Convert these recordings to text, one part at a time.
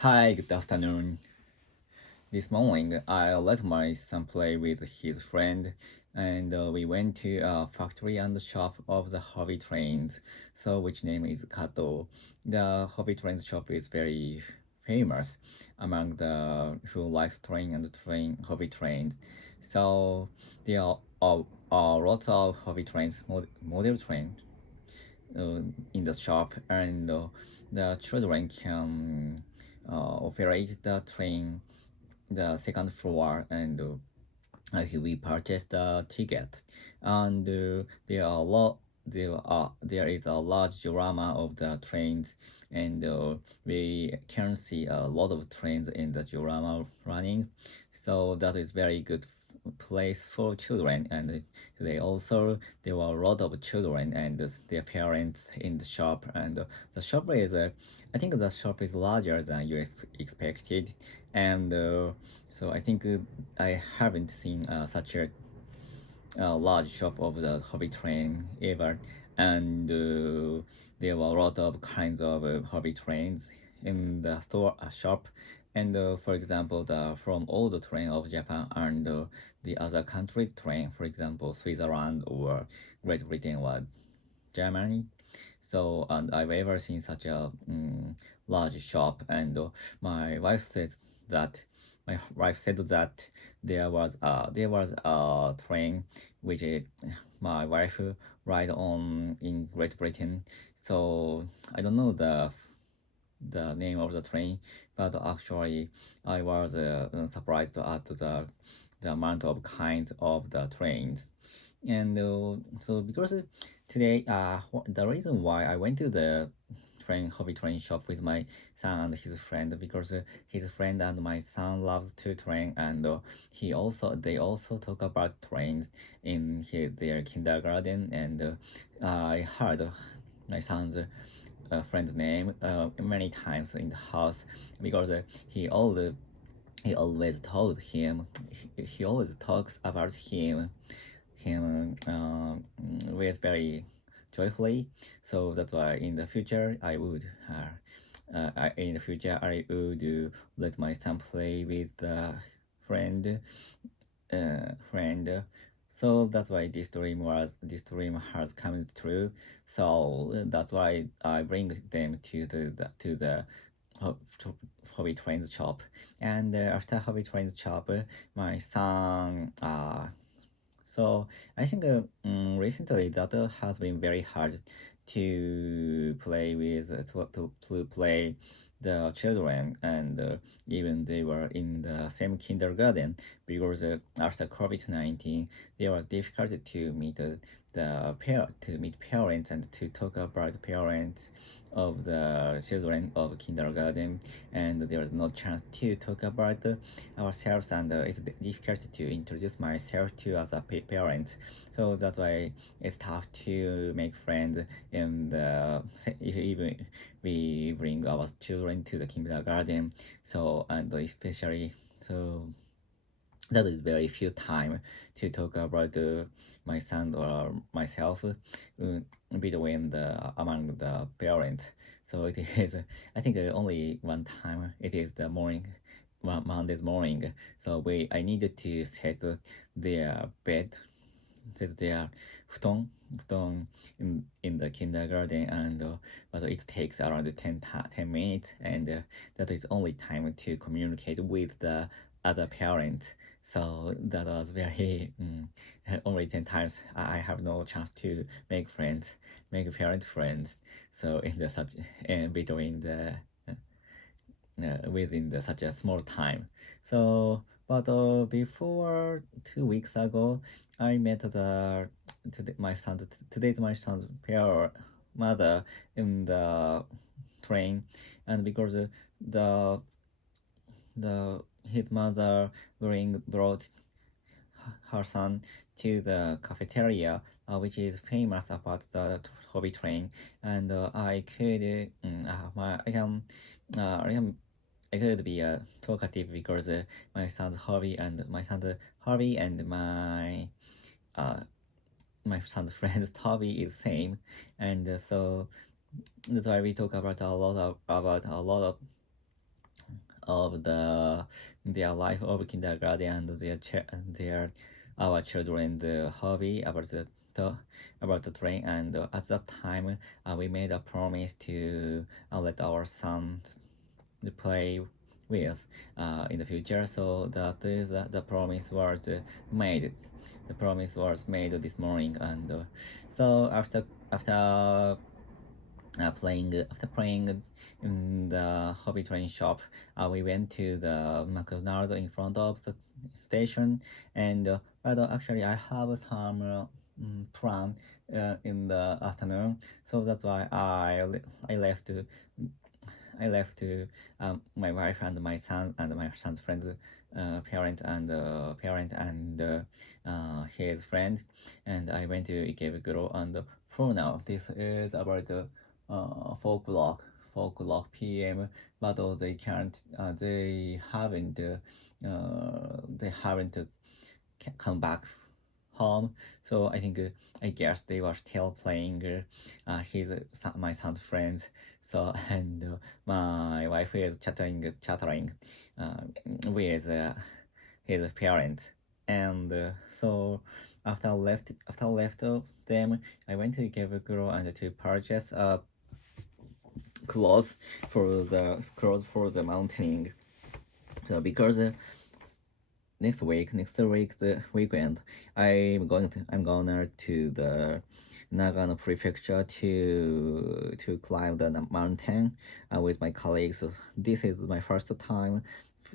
Hi, good afternoon. This morning, I let my son play with his friend, and we went to a factory and shop of the hobby trains. So, which name is Kato. The hobby trains shop is very famous among the who likes train and train hobby trains. So, there are a lot of hobby trains, model train in the shop, and the children can operate the train the second floor, and we purchased the ticket, and there is a large diorama of the trains, and we can see a lot of trains in the diorama running, so that is very good place for children. And today also there were a lot of children and their parents in the shop, and the shop is I think the shop is larger than you expected, and so I think I haven't seen such a large shop of the hobby train ever, and there were a lot of kinds of hobby trains in the store shop, and for example, the from all the train of Japan and the other countries train, for example, Switzerland or Great Britain or Germany. So, and I've ever seen such a large shop, and my wife said that there was a train which my wife ride on in Great Britain. So I don't know the name of the train, but actually I was surprised at the amount of kind of the trains. And so because today the reason why I went to the hobby train shop with my son and his friend, because his friend and my son loves to train, and they also talk about trains in their kindergarten, and I heard my son's friend's name many times in the house, because he always told him he always talks about him with very joyfully. So that's why in the future I would let my son play with the friend friend. So that's why this dream has come true. So that's why I bring them to the ho- hobby trains shop. And after hobby trains shop, my son so I think recently that has been very hard to play with to play the children, and even they were in the same kindergarten, because after COVID-19 there was difficult to meet to meet parents and to talk about parents of the children of kindergarten, and there was no chance to talk about ourselves, and it's difficult to introduce myself to as a parent. So that's why it's tough to make friends in the even we bring our children to the kindergarten. So, and especially so that is very few time to talk about my son or myself between the among the parents. So it is I think only one time. It is the morning, Monday's morning. So I needed to set their bed, set their futon in the kindergarten, and but it takes around 10 minutes, and that is only time to communicate with the other parent. So that was very only 10 times. I have no chance to make parent friends. So in the such in between the within such a small time. So, but before 2 weeks ago, I met today's my son's pair mother in the train, and because the his mother brought her son to the cafeteria, which is famous about the hobby train, and I could be talkative, because my son's hobby and uh, my son's friend's hobby is same, and so that's why we talk about a lot of of their life of kindergarten and their our children's hobby about the train. And at that time, we made a promise to let our son play with in the future. So that is the promise was made. The promise was made this morning. And so after playing in the hobby train shop, we went to the McDonald's in front of the station. And but actually I have some plan in the afternoon, so that's why I left my wife and my son and my son's friends, parent and his friends, and I went to Ikebukuro. And for now, this is about 4 o'clock p.m. But they can't, they haven't come back home. So I guess they were still playing my son's friends. So and my wife is chattering with his parents. And so after left of them, I went to Ikebukuro and to purchase clothes for the mountaineering. So because next week, the weekend, I'm gonna to the Nagano Prefecture to climb the mountain with my colleagues. So this is my first time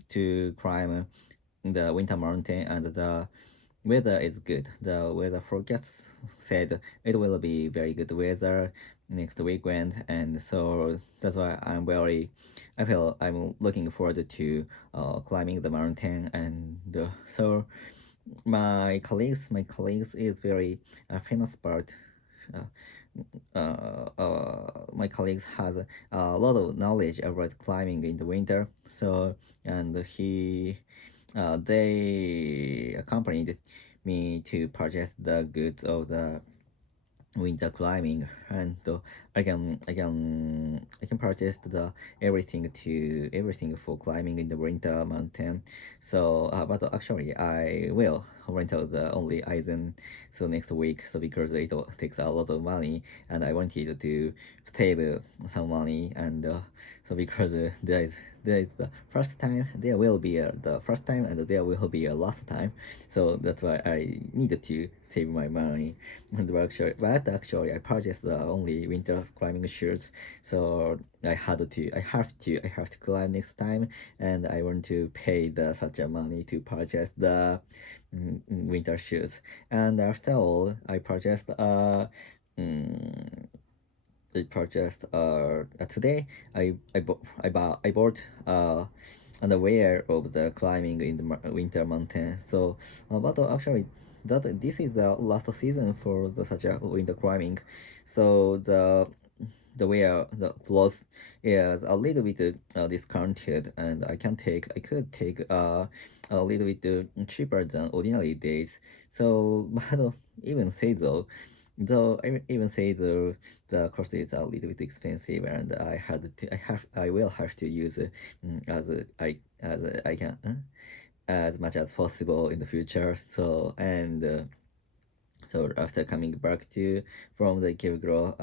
to climb the winter mountain, and the weather is good. The weather forecast said it will be very good weather next weekend, and so that's why I'm looking forward to climbing the mountain. And so my colleagues is very famous part. My colleagues has a lot of knowledge about climbing in the winter. So and they accompanied me to purchase the goods of the winter climbing. And I can purchase the everything for climbing in the winter mountain. So but actually I will rent out the only Aizen so next week, so because it takes a lot of money and I wanted to save some money. And so because there is the first time, there will be the first time, and there will be a last time. So that's why I needed to save my money. And actually I purchased the only winter climbing shoes. So I have to climb next time, and I want to pay such a money to purchase the winter shoes. And after all, today I bought underwear of the climbing in the winter mountain. So but actually this is the last season for such a winter climbing. So the clothes is a little bit discounted, and I could take a little bit cheaper than ordinary days. So but even say even say the cost is a little bit expensive, and I will have to use as I can as much as possible in the future. So so after coming back from the Ikebukuro,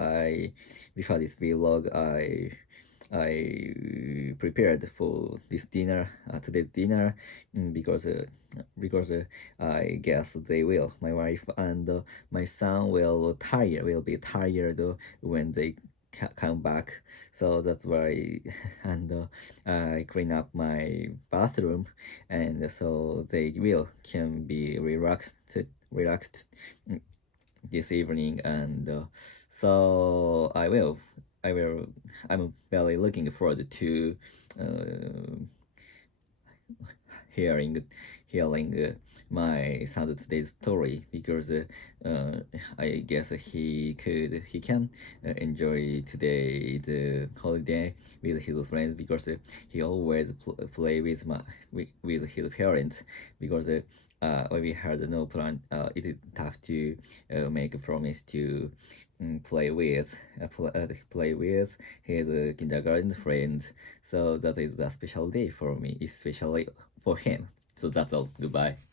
before this vlog, I prepared for today's dinner, because I guess my wife and my son will be tired when they come back. So that's why and I clean up my bathroom, and so they can be relaxed this evening. And so I'm very looking forward to uh, hearing my son's today's story, because I guess he can enjoy today the holiday with his friends, because he always play with his parents, because when we had no plan, it is tough to make a promise to play with his kindergarten friends. So that is a special day for me, especially for him. So that's all. Goodbye.